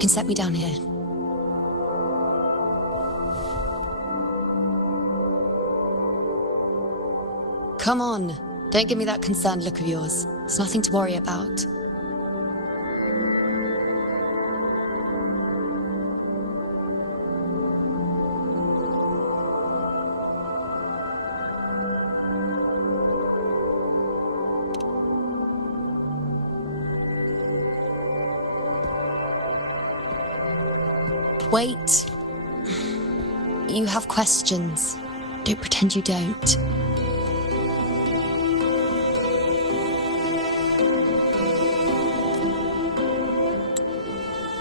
can set me down here. Come on, don't give me that concerned look of yours. It's nothing to worry about. Wait. You have questions. Don't pretend you don't.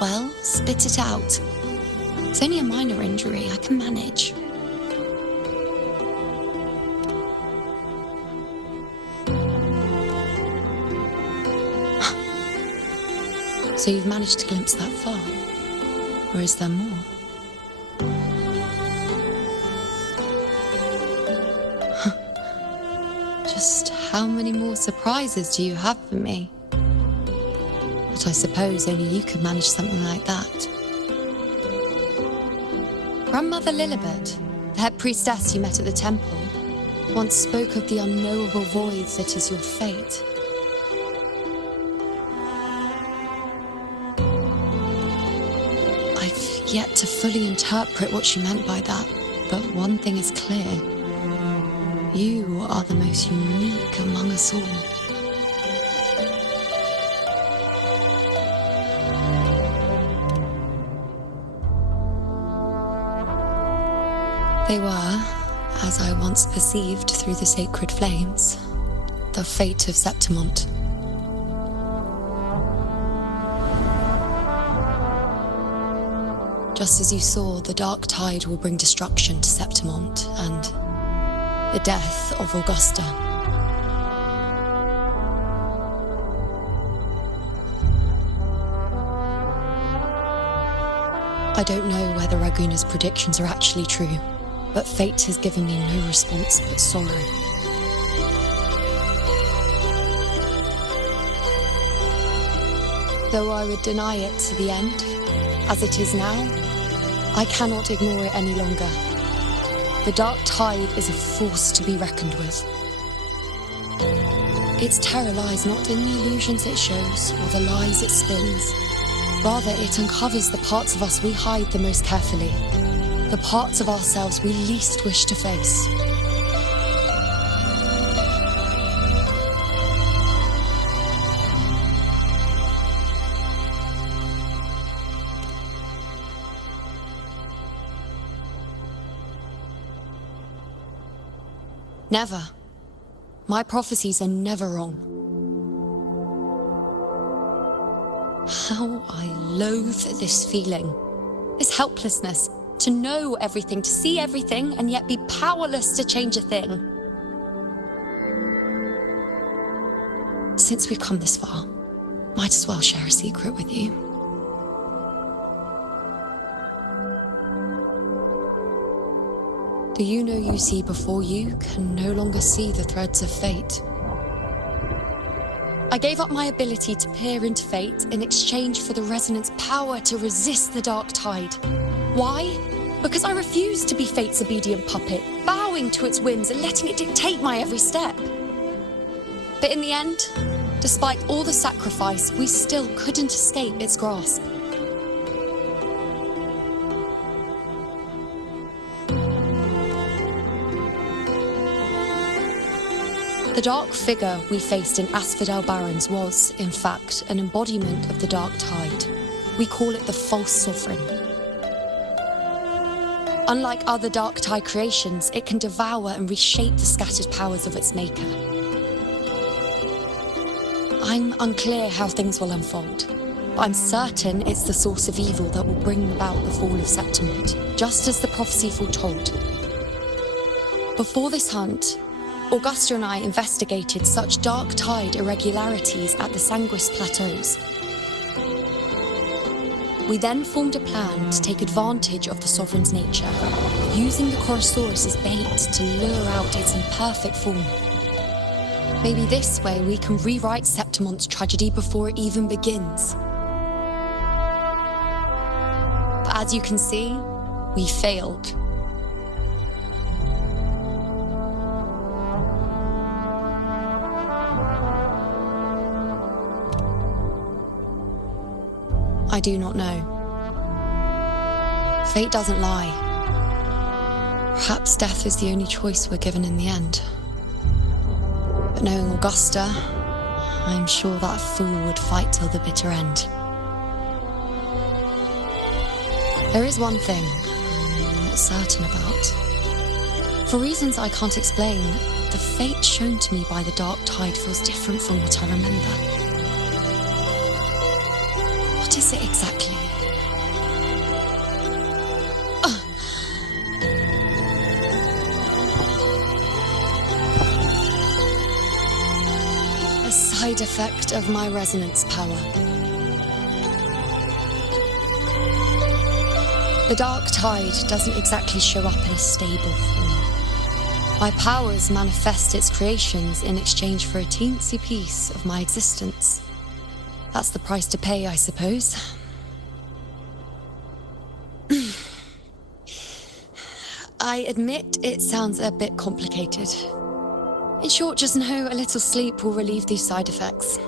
Well, spit it out. It's only a minor injury. I can manage. So you've managed to glimpse that far? Or is there more? Just how many more surprises do you have for me? But I suppose only you could manage something like that. Grandmother Lilibet, the head priestess you met at the temple, once spoke of the unknowable void that is your fate. I've yet to fully interpret what she meant by that, but one thing is clear. You are the most unique among us all. They were, as I once perceived through the sacred flames, the fate of Septimont. Just as you saw, the dark tide will bring destruction to Septimont and the death of Augusta. I don't know whether Raguna's predictions are actually true, but fate has given me no response but sorrow. Though I would deny it to the end, as it is now, I cannot ignore it any longer. The dark tide is a force to be reckoned with. Its terror lies not in the illusions it shows or the lies it spins. Rather, it uncovers the parts of us we hide the most carefully, the parts of ourselves we least wish to face. Never. My prophecies are never wrong. How I loathe this feeling, this helplessness, to know everything, to see everything, and yet be powerless to change a thing. Since we've come this far, might as well share a secret with you. The you know you see before you can no longer see the threads of fate. I gave up my ability to peer into fate in exchange for the resonance power to resist the dark tide. Why? Because I refused to be fate's obedient puppet, bowing to its whims and letting it dictate my every step. But in the end, despite all the sacrifice, we still couldn't escape its grasp. The dark figure we faced in Asphodel Barrens was, in fact, an embodiment of the dark tide. We call it the false sovereign. Unlike other dark tide creations, it can devour and reshape the scattered powers of its maker. I'm unclear how things will unfold, but I'm certain it's the source of evil that will bring about the fall of Septimont, just as the prophecy foretold. Before this hunt, Augusta and I investigated such dark tide irregularities at the Sanguis Plateaus. We then formed a plan to take advantage of the Sovereign's nature, using the Chorosaurus as bait to lure out its imperfect form. Maybe this way we can rewrite Septimont's tragedy before it even begins. as you can see, we failed. I do not know. Fate doesn't lie. Perhaps death is the only choice we're given in the end. But knowing Augusta, I'm sure that fool would fight till the bitter end. There is one thing I'm not certain about. For reasons I can't explain, the fate shown to me by the dark tide feels different from what I remember. What is it exactly? A side effect of my resonance power. The dark tide doesn't exactly show up in a stable form. My powers manifest its creations in exchange for a teensy piece of my existence. That's the price to pay, I suppose. I admit it sounds a bit complicated. In short, just know a little sleep will relieve these side effects.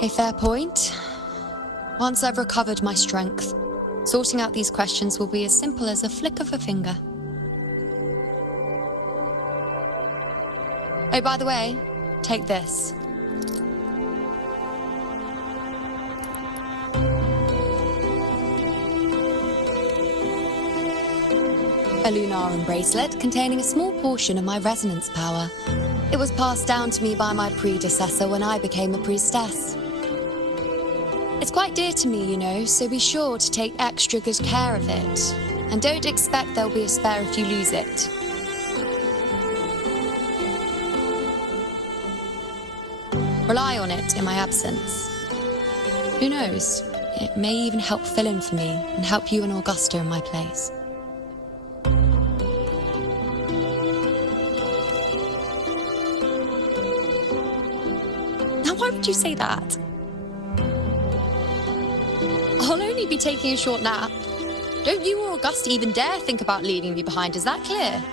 A fair point. Once I've recovered my strength, sorting out these questions will be as simple as a flick of a finger. Oh, by the way, take this. A lunarum bracelet containing a small portion of my resonance power. It was passed down to me by my predecessor when I became a priestess. It's quite dear to me, you know, so be sure to take extra good care of it. And don't expect there'll be a spare if you lose it. Rely on it in my absence. Who knows? It may even help fill in for me and help you and Augusta in my place. Now, why would you say that? I'll only be taking a short nap. Don't you or Augusta even dare think about leaving me behind, is that clear?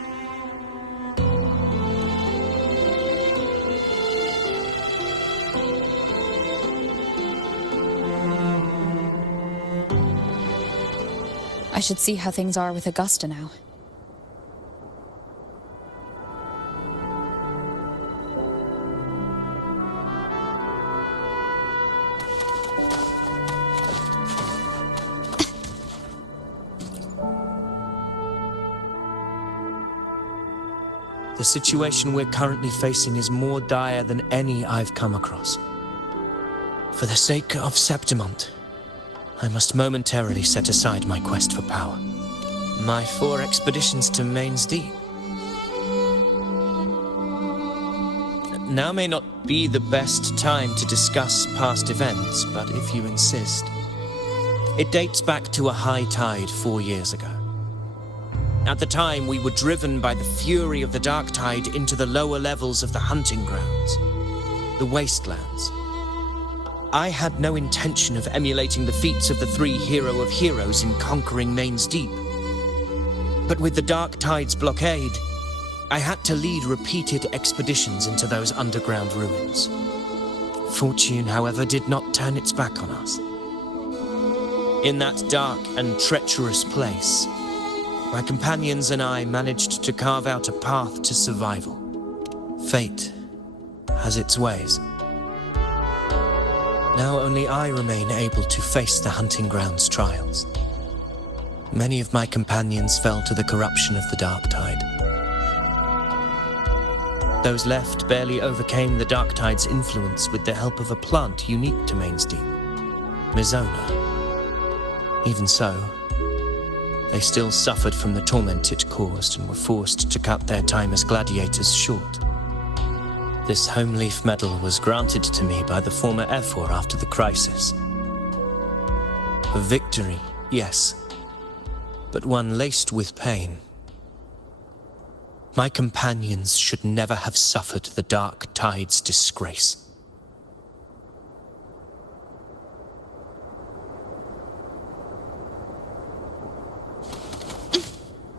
I should see how things are with Augusta now. The situation we're currently facing is more dire than any I've come across. For the sake of Septimont, I must momentarily set aside my quest for power. My 4 expeditions to Main's Deep. Now may not be the best time to discuss past events, but if you insist. It dates back to a high tide 4 years ago. At the time, we were driven by the fury of the dark tide into the lower levels of the hunting grounds, the wastelands. I had no intention of emulating the feats of the 3 hero of heroes in conquering Main's Deep. But with the dark tide's blockade, I had to lead repeated expeditions into those underground ruins. Fortune, however, did not turn its back on us. In that dark and treacherous place, my companions and I managed to carve out a path to survival. Fate has its ways. Now only I remain able to face the hunting grounds trials. Many of my companions fell to the corruption of the dark tide. Those left barely overcame the dark tide's influence with the help of a plant unique to Main's Deep, Mizona. Even so, they still suffered from the torment it caused and were forced to cut their time as gladiators short. This home leaf medal was granted to me by the former Ephor after the crisis. A victory, yes, but one laced with pain. My companions should never have suffered the Dark Tide's disgrace.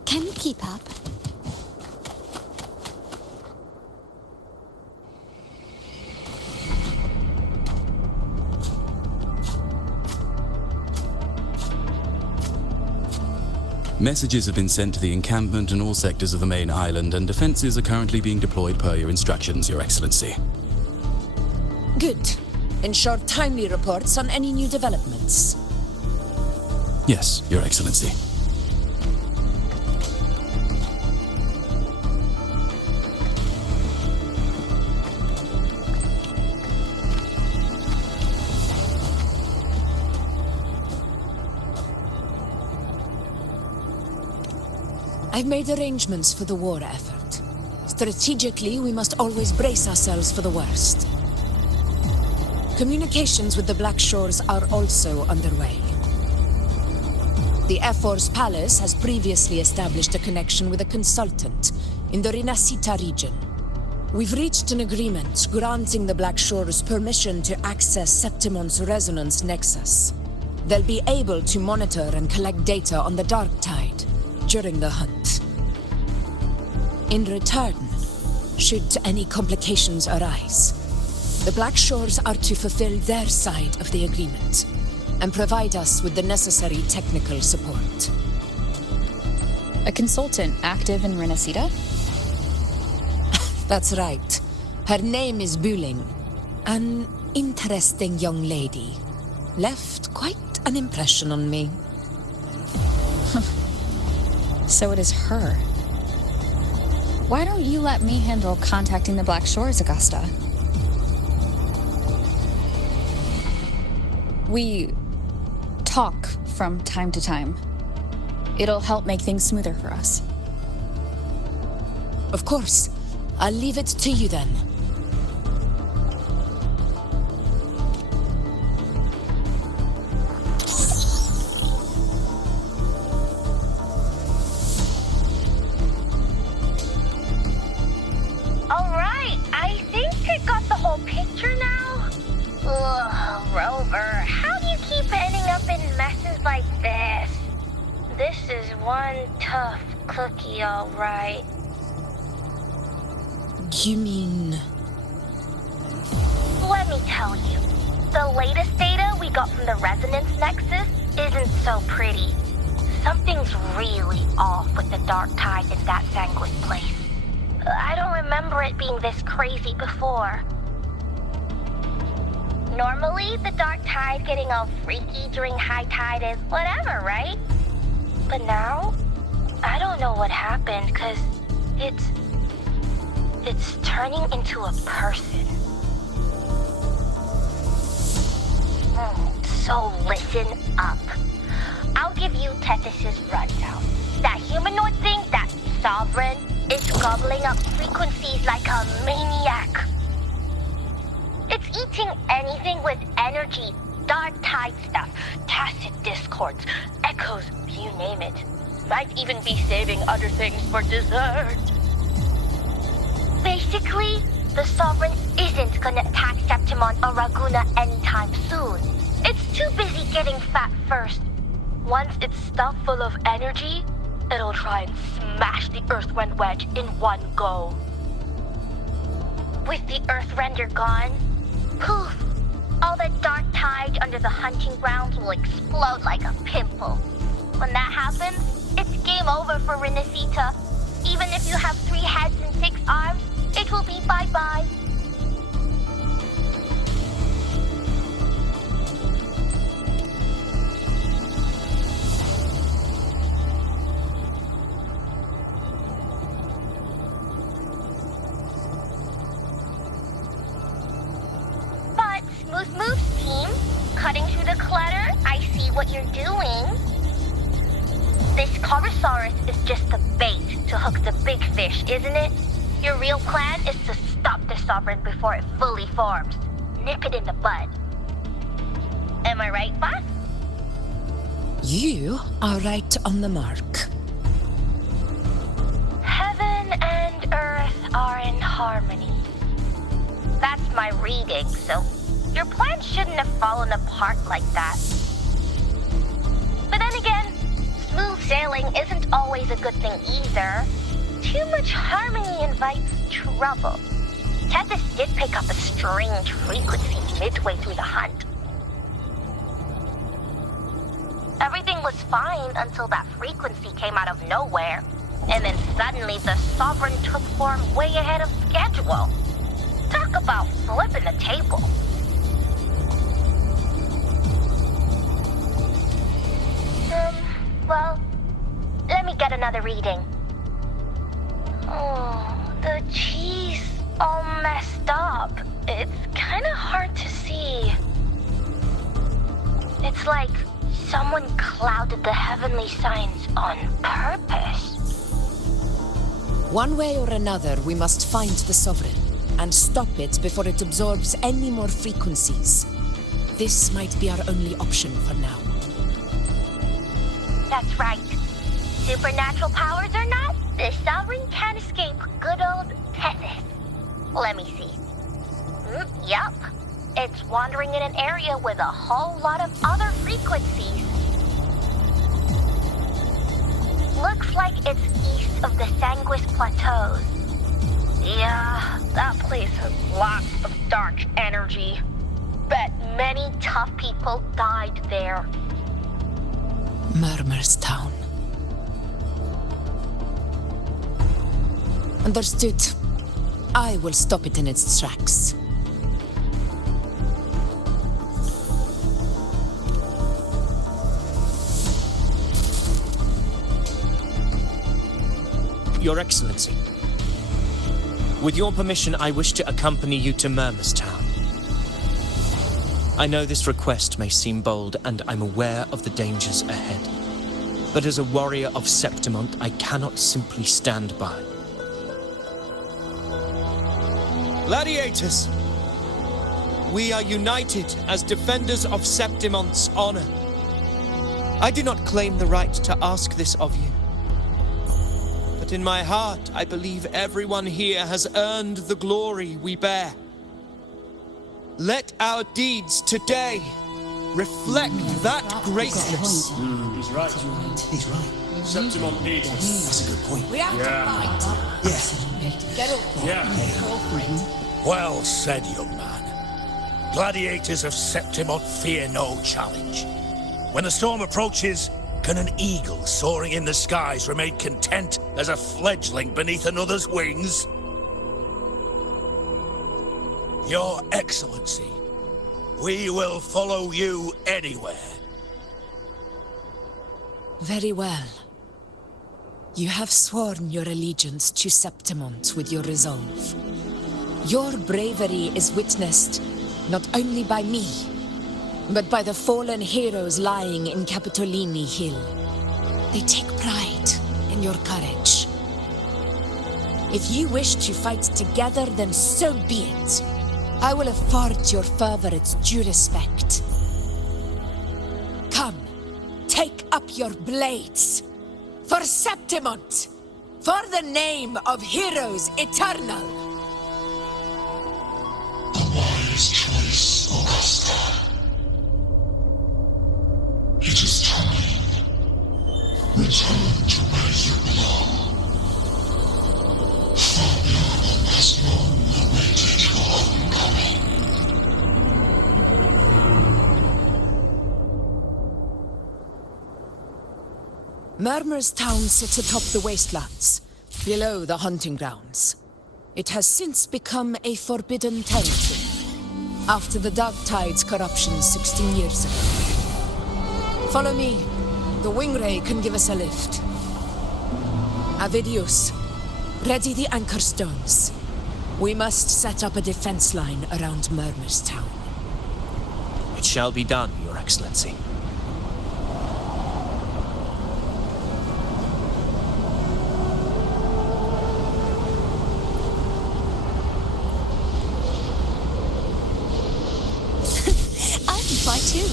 Can you keep up? Messages have been sent to the encampment and all sectors of the main island, and defenses are currently being deployed per your instructions, Your Excellency. Good. Ensure timely reports on any new developments. Yes, Your Excellency. I've made arrangements for the war effort. Strategically, we must always brace ourselves for the worst. Communications with the Black Shores are also underway. The Air Force Palace has previously established a connection with a consultant in the Rinascita region. We've reached an agreement granting the Black Shores permission to access Septimon's resonance nexus. They'll be able to monitor and collect data on the Dark Tide during the hunt. In return, should any complications arise, the Black Shores are to fulfill their side of the agreement and provide us with the necessary technical support. A consultant active in Rinascita? That's right. Her name is Buling. An interesting young lady. Left quite an impression on me. So it is her. Why don't you let me handle contacting the Black Shores, Augusta? We talk from time to time. It'll help make things smoother for us. Of course. I'll leave it to you then. Alright, I think I got the whole picture now. Ugh, Rover, how do you keep ending up in messes like this? This is one tough cookie, alright. You mean... Let me tell you, the latest data we got from the resonance nexus isn't so pretty. Something's really off with the Dark Tide in that sanguine place. I don't remember it being this crazy before. Normally, the Dark Tide getting all freaky during high tide is whatever, right? But now, I don't know what happened, cause it's turning into a person. So listen up. I'll give you Tethys' rundown. That humanoid thing, that Sovereign, is gobbling up frequencies like a maniac. It's eating anything with energy, Dark Tide stuff, tacit discords, echoes, you name it. Might even be saving other things for dessert. Basically, the Sovereign isn't gonna attack Septimon or Raguna anytime soon. It's too busy getting fat first. Once it's stuffed full of energy, it'll try and smash the Earthrend wedge in one go. With the Earthrender gone, poof, all the Dark Tide under the hunting grounds will explode like a pimple. When that happens, it's game over for Rinascita. Even if you have 3 heads and 6 arms, it will be bye-bye. But Smooth Move's team, cutting through the clutter, I see what you're doing. This Corosaurus is just the bait to hook the big fish, isn't it? Your real plan is to stop the Sovereign before it fully forms. Nip it in the bud. Am I right, boss? You are right on the mark. Heaven and earth are in harmony. That's my reading, so your plan shouldn't have fallen apart like that. But then again, smooth sailing isn't always a good thing either. Too much harmony invites trouble. Tethys did pick up a strange frequency midway through the hunt. Everything was fine until that frequency came out of nowhere, and then suddenly the Sovereign took form way ahead of schedule. Talk about flipping the table. Well, let me get another reading. Oh, the cheese all messed up. It's kind of hard to see. It's like someone clouded the heavenly signs on purpose. One way or another, we must find the Sovereign and stop it before it absorbs any more frequencies. This might be our only option for now. That's right. Supernatural powers or not, the Sovereign can't escape good old Tethys. Let me see. Yup. It's wandering in an area with a whole lot of other frequencies. Looks like it's east of the Sanguis Plateaus. Yeah, that place has lots of dark energy. Bet many tough people died there. Murmur's Town. Understood. I will stop it in its tracks. Your Excellency, with your permission, I wish to accompany you to Murmur's Town. I know this request may seem bold, and I'm aware of the dangers ahead. But as a warrior of Septimont, I cannot simply stand by. Gladiators! We are united as defenders of Septimont's honor. I do not claim the right to ask this of you. But in my heart, I believe everyone here has earned the glory we bear. Let our deeds today reflect that greatness. He's right. He's right. Septimont needs us. That's a good point. We have to fight. Yes. Get up. Yeah. Well said, young man. Gladiators of Septimont fear no challenge. When the storm approaches, can an eagle soaring in the skies remain content as a fledgling beneath another's wings? Your Excellency, we will follow you anywhere. Very well. You have sworn your allegiance to Septimont with your resolve. Your bravery is witnessed not only by me, but by the fallen heroes lying in Capitolini Hill. They take pride in your courage. If you wish to fight together, then so be it. I will afford your fervor its due respect. Come, take up your blades. For Septimont! For the name of Heroes Eternal! A wise choice, Augusta. It is time. Return to where you belong. Fabian has long awaited your homecoming. Murmur's Town sits atop the wastelands, below the hunting grounds. It has since become a forbidden territory, after the Dark Tide's corruption 16 years ago. Follow me. The Wingray can give us a lift. Avidius, ready the anchor stones. We must set up a defense line around Murmur's Town. It shall be done, Your Excellency. I can fly too.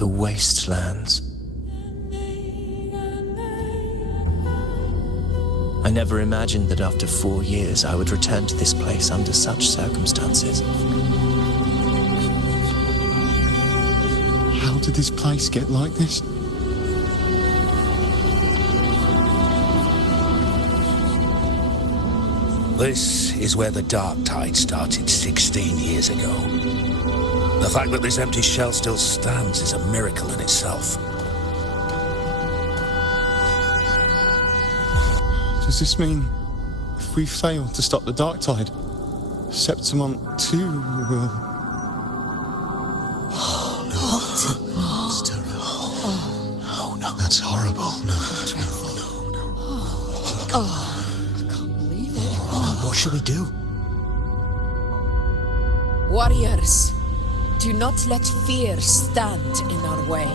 the wastelands. I never imagined that after 4 years I would return to this place under such circumstances. How did this place get like this? This is where the Dark Tide started 16 years ago. The fact that this empty shell still stands is a miracle in itself. Does this mean if we fail to stop the Dark Tide, Septimont too will... That's terrible. Oh, no. That's horrible. No. What should we do? Warriors, do not let fear stand in our way.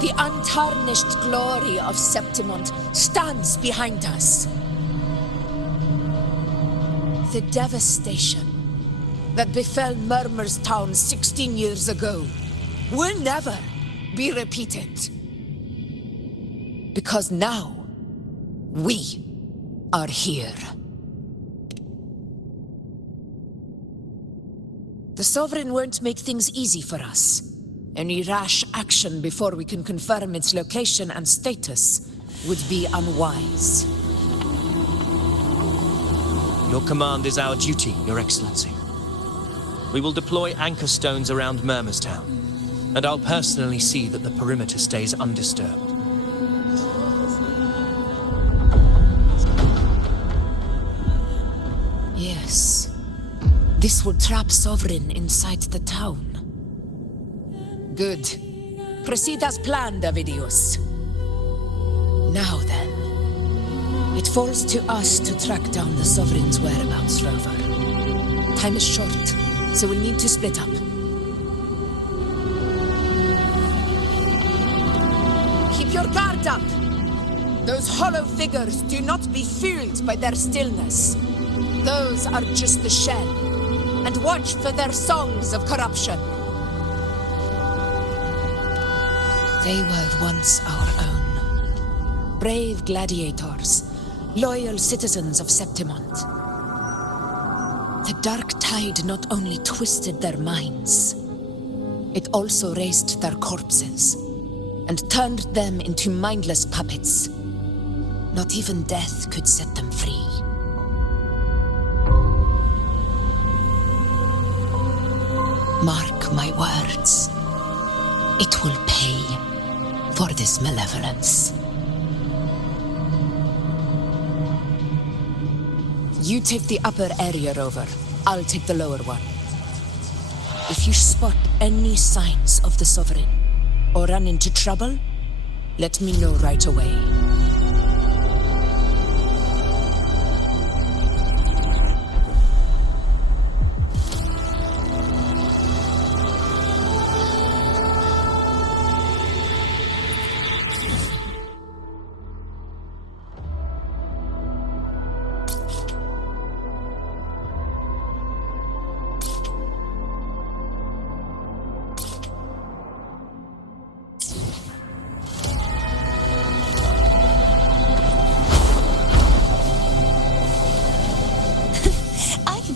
The untarnished glory of Septimont stands behind us. The devastation that befell Murmur's town 16 years ago will never be repeated. Because now, we are here. The Sovereign won't make things easy for us. Any rash action before we can confirm its location and status would be unwise. Your command is our duty, Your Excellency. We will deploy anchor stones around Murmur's town, and I'll personally see that the perimeter stays undisturbed. Yes. This will trap Sovereign inside the town. Good. Proceed as planned, Avidius. Now then, it falls to us to track down the Sovereign's whereabouts, Rover. Time is short, so we'll need to split up. Keep your guard up! Those hollow figures do not be fooled by their stillness. Those are just the shell. And watch for their songs of corruption. They were once our own. Brave gladiators, loyal citizens of Septimont. The Dark Tide not only twisted their minds, it also raised their corpses and turned them into mindless puppets. Not even death could set them free. Mark my words. It will pay for this malevolence. You take the upper area, Rover. I'll take the lower one. If you spot any signs of the Sovereign or run into trouble, let me know right away.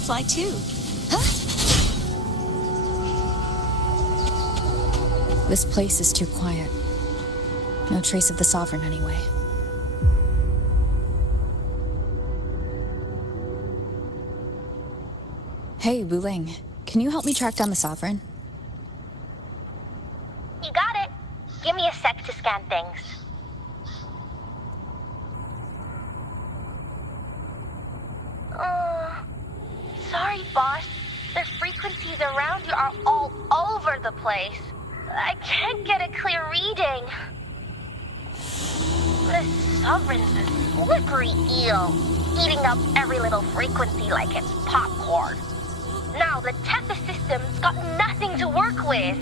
Fly too. Huh? This place is too quiet. No trace of the Sovereign anyway. Hey, Wuling, can you help me track down the Sovereign? You got it. Give me a sec to scan things. Sorry, boss. The frequencies around you are all over the place. I can't get a clear reading. The Sovereign's a slippery eel, eating up every little frequency like it's popcorn. Now the Tethys system's got nothing to work with.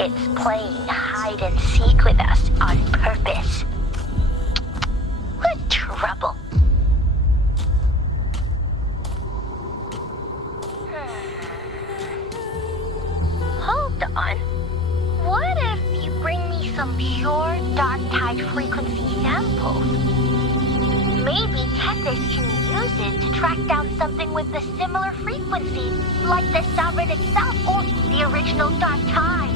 It's playing hide and seek with us on purpose. What trouble. track down something with a similar frequency, like the Sovereign itself or the original Dark Tide.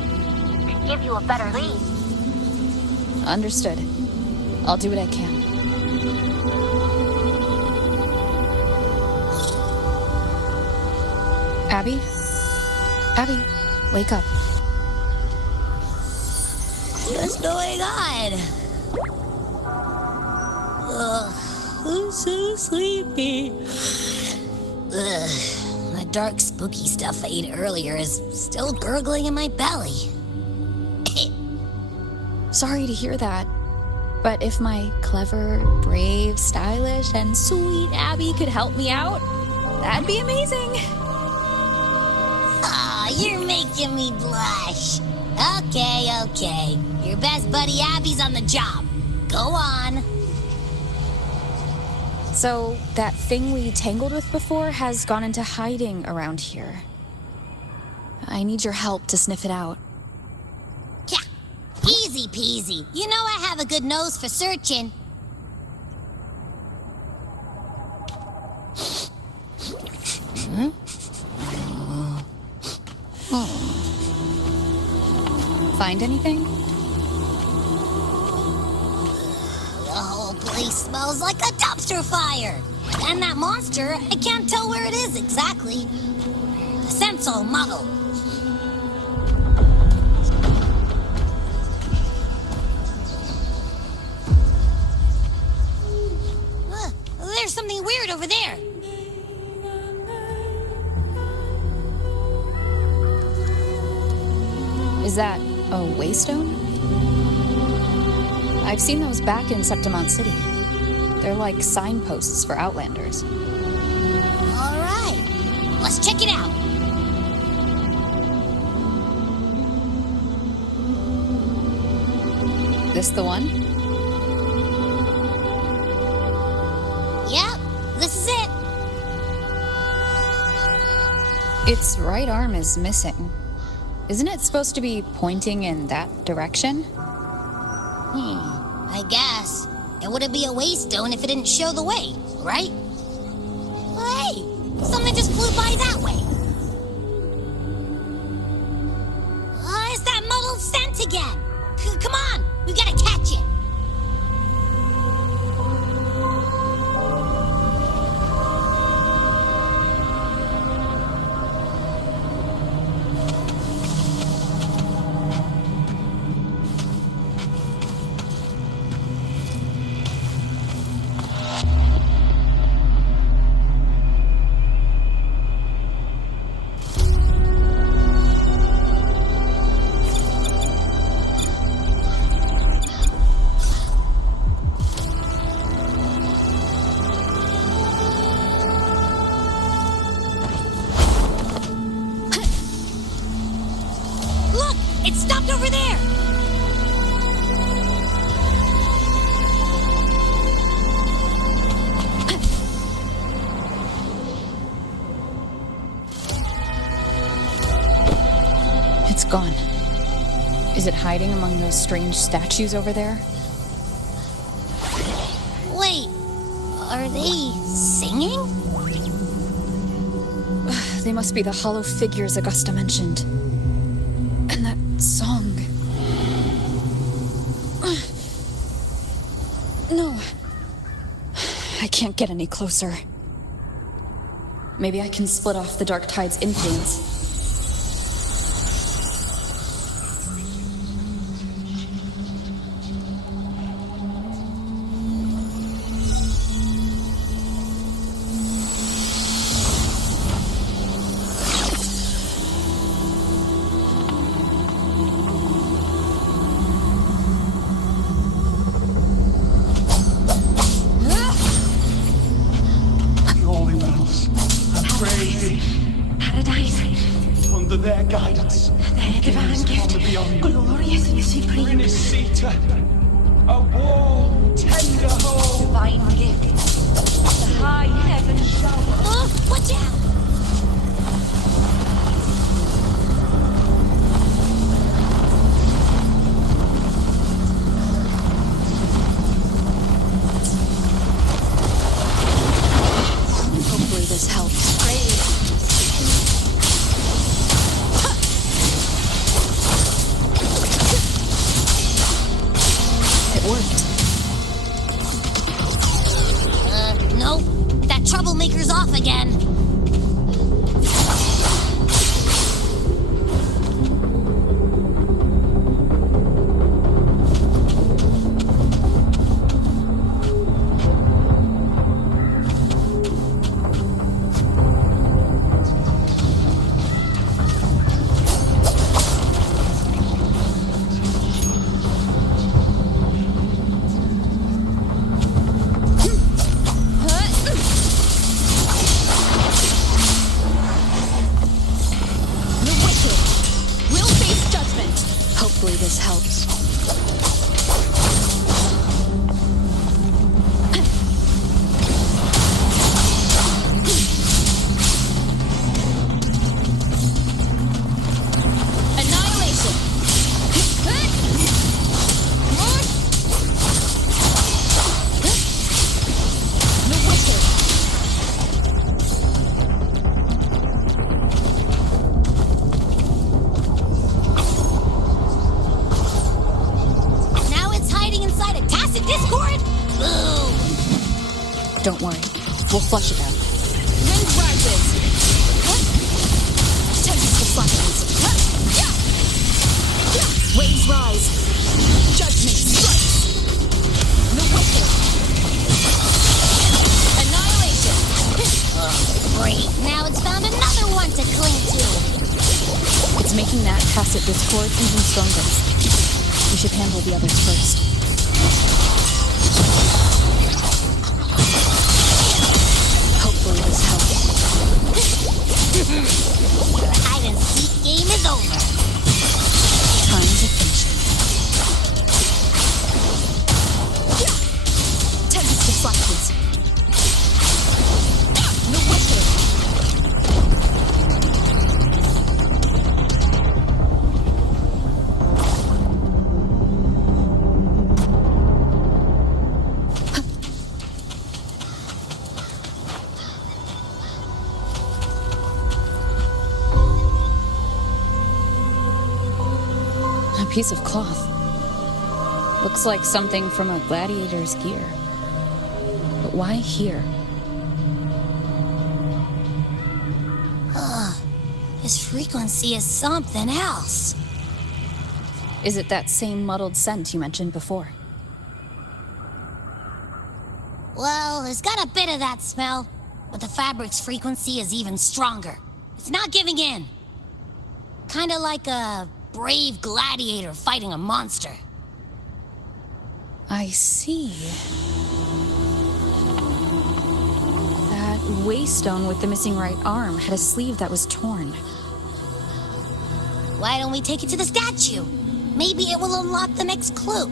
Could give you a better lead. Understood. I'll do what I can. Abby? Abby, wake up. What's going on? Ugh, I'm so sleepy. Ugh, the dark, spooky stuff I ate earlier is still gurgling in my belly. Sorry to hear that. But if my clever, brave, stylish, and sweet Abby could help me out, that'd be amazing. Aw, you're making me blush. Okay. Your best buddy Abby's on the job. Go on. So, that thing we tangled with before has gone into hiding around here. I need your help to sniff it out. Yeah, easy peasy. You know I have a good nose for searching. Find anything? The whole place smells like a dumpster fire. And that monster, I can't tell where it is exactly. The scent's all muddled. There's something weird over there. Is that a waystone? I've seen those back in Septimont City. They're like signposts for Outlanders. All right, let's check it out. This the one? Yep, this is it. Its right arm is missing. Isn't it supposed to be pointing in that direction? I guess. It wouldn't be a waystone if it didn't show the way, right? Hey, something just flew by that way. It's that muddled scent again. Come on, we gotta catch it. It stopped over there! It's gone. Is it hiding among those strange statues over there? Wait, are they singing? They must be the hollow figures Augusta mentioned. And that song. No. I can't get any closer. Maybe I can split off the Dark Tide's influence. Under their guidance, Their divine gift, glorious and supreme. Seater, a warm, tender home. Divine gift, the high heaven shower. Watch out! troublemakers off again. Hopefully this helps. Annihilation! The Wicked! Don't worry. We'll flush it out. Wind rises! Tempest flattens. Waves rise. Judgment strikes. The Wicked! Annihilation! Great, now it's found another one to cling to! It's making that tacit discord even stronger. We should handle the others first. Hopefully this helps. Your hide-and-seek game is over. Time to finish it. Tempest deflections. The Wicked! A piece of cloth. Looks like something from a gladiator's gear. But why here? This frequency is something else. Is it that same muddled scent you mentioned before? Well, it's got a bit of that smell, but the fabric's frequency is even stronger. It's not giving in. Kinda like a brave gladiator fighting a monster. I see. That waystone with the missing right arm had a sleeve that was torn. Why don't we take it to the statue? Maybe it will unlock the next clue.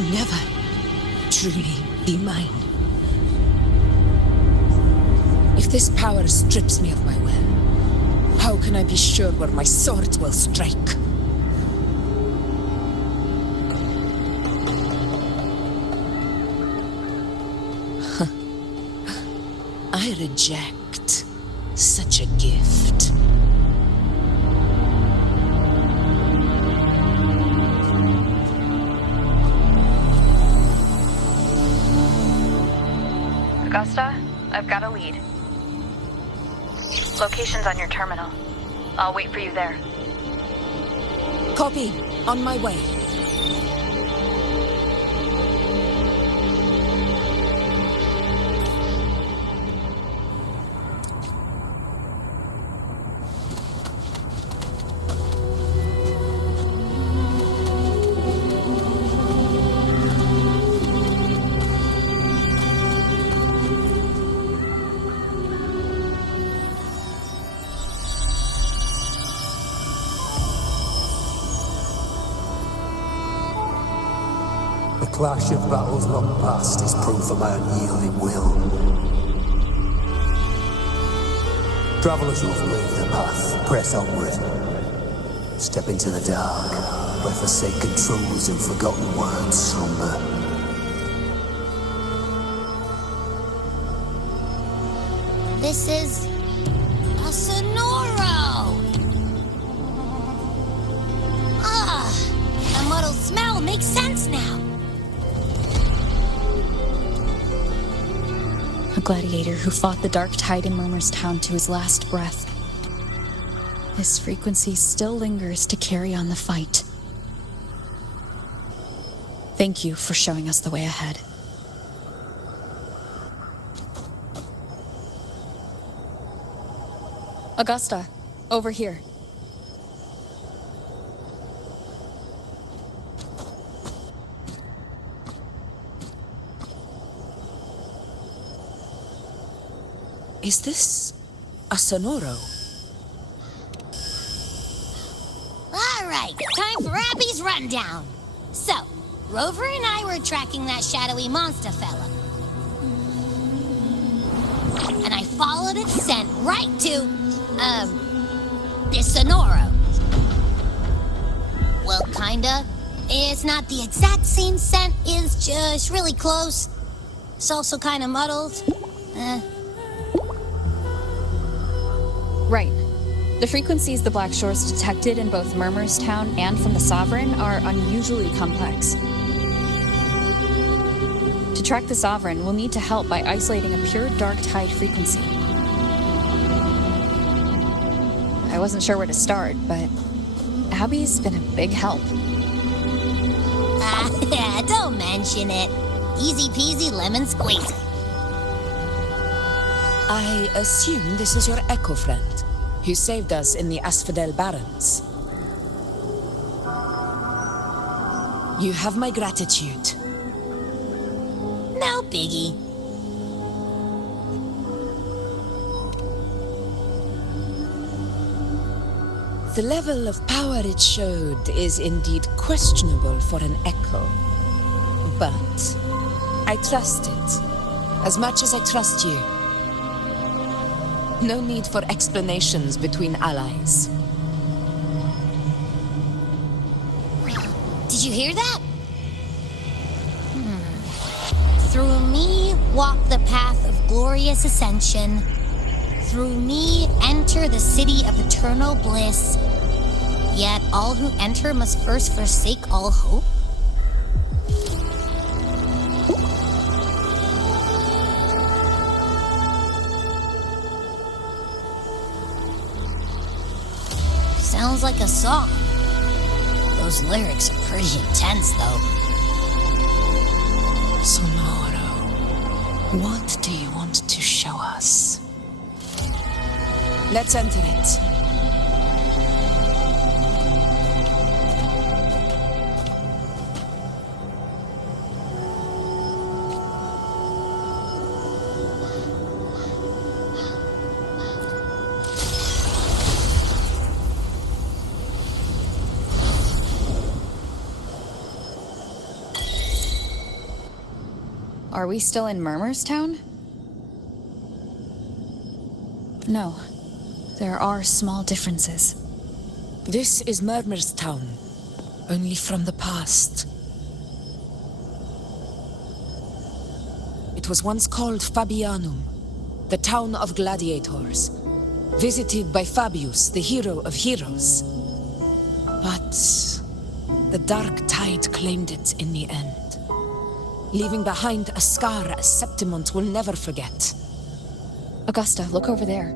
to never truly be mine. If this power strips me of my will, how can I be sure where my sword will strike? I reject such a gift. Augusta, I've got a lead. Location's on your terminal. I'll wait for you there. Copy. On my way. The clash of battles long past is proof of my unyielding will. Travelers who have braved the path, press onward. Step into the dark, where forsaken truths and forgotten words slumber. This is a Sonoro! Ah, the muddled smell makes sense now. A gladiator who fought the dark tide in Murmurstown to his last breath. This frequency still lingers to carry on the fight. Thank you for showing us the way ahead. Augusta, over here. Is this a Sonoro? All right, time for Abby's rundown. So, Rover and I were tracking that shadowy monster fella. And I followed its scent right to, this Sonoro. Well, kinda. It's not the exact same scent, it's just really close. It's also kinda muddled. Right. The frequencies the Black Shores detected in both Murmurstown and from the Sovereign are unusually complex. To track the Sovereign, we'll need to help by isolating a pure dark tide frequency. I wasn't sure where to start, but Abby's been a big help. Don't mention it. Easy peasy lemon squeezy. I assume this is your Echo friend, who saved us in the Asphodel Barrens. You have my gratitude. No biggie. The level of power it showed is indeed questionable for an Echo. But I trust it, as much as I trust you. No need for explanations between allies. Did you hear that? Through me walk the path of glorious ascension. Through me enter the city of eternal bliss. Yet all who enter must first forsake all hope. Sounds like a song. Those lyrics are pretty intense, though. Sonoro, what do you want to show us? Let's enter it. Are we still in Murmur's Town? No. There are small differences. This is Murmur's Town, only from the past. It was once called Fabianum, the town of gladiators, visited by Fabius, the hero of heroes. But the dark tide claimed it in the end, leaving behind a scar Septimont will never forget. Augusta, look over there.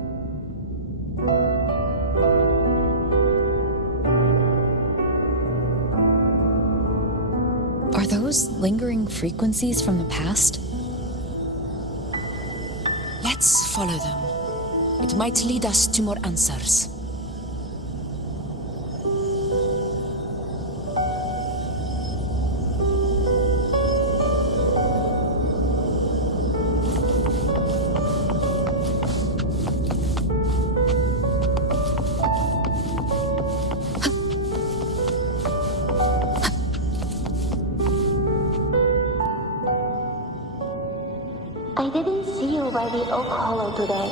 Are those lingering frequencies from the past? Let's follow them. It might lead us to more answers. I didn't see you by the Oak Hollow today.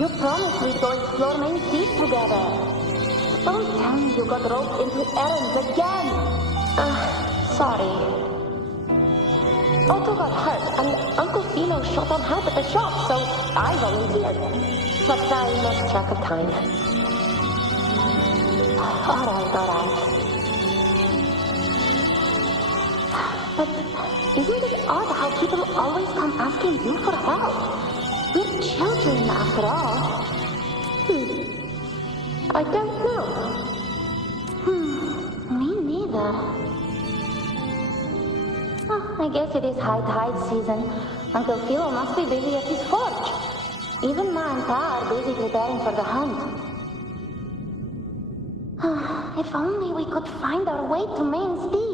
You promised we'd go explore Main Street together. Don't tell me you got roped into errands again. Sorry. Otto got hurt, and Uncle Philo shot on help at the shop, so I volunteered. But I lost track of time. Alright. But isn't it odd how people always come asking you for help? We're children, after all. I don't know. Me neither. Oh, I guess it is high tide season. Uncle Philo must be busy at his forge. Even Ma and Pa are busy preparing for the hunt. If only we could find our way to Main Steep.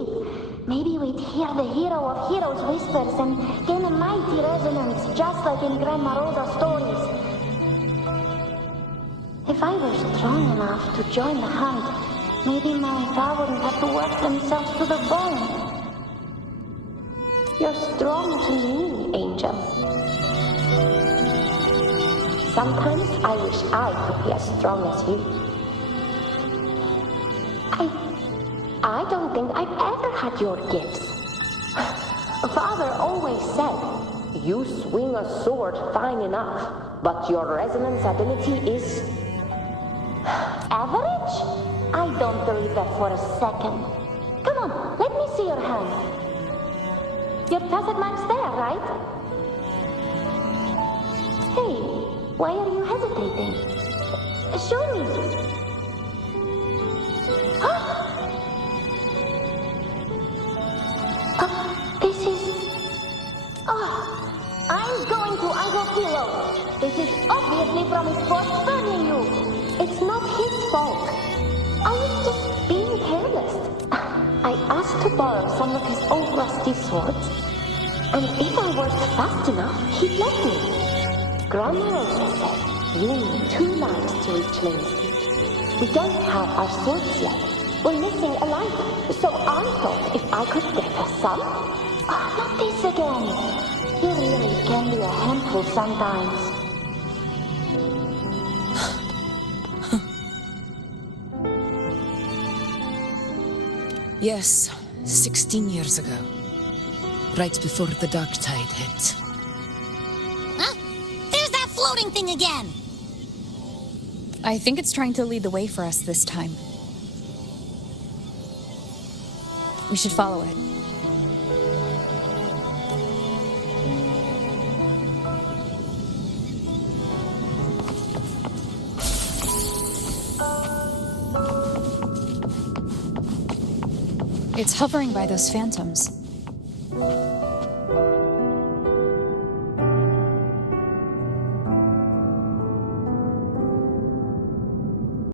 Maybe we'd hear the hero of heroes whispers and gain a mighty resonance, just like in Grandma Rosa's stories. If I were strong enough to join the hunt, maybe Ma and Pa wouldn't have to work themselves to the bone. You're strong to me, Angel. Sometimes I wish I could be as strong as you. I don't think I've ever had your gifts. Father always said, you swing a sword fine enough, but your resonance ability is... average? I don't believe that for a second. Come on, let me see your hand. Your tacit mark's there, right? Hey, why are you hesitating? Show me. This is... I'm going to Uncle Philo. This is obviously from his forge burning you. It's not his fault. I was just being careless. I asked to borrow some of his old rusty swords, and if I worked fast enough, he'd let me. Grandma Rosa said, you need 2 lives to reach Main Street. We don't have our swords yet. We're missing a life, so I thought if I could get us some... not this again. You really can be a handful sometimes. Yes, 16 years ago. Right before the dark tide hit. Huh? There's that floating thing again! I think it's trying to lead the way for us this time. We should follow it. It's hovering by those phantoms.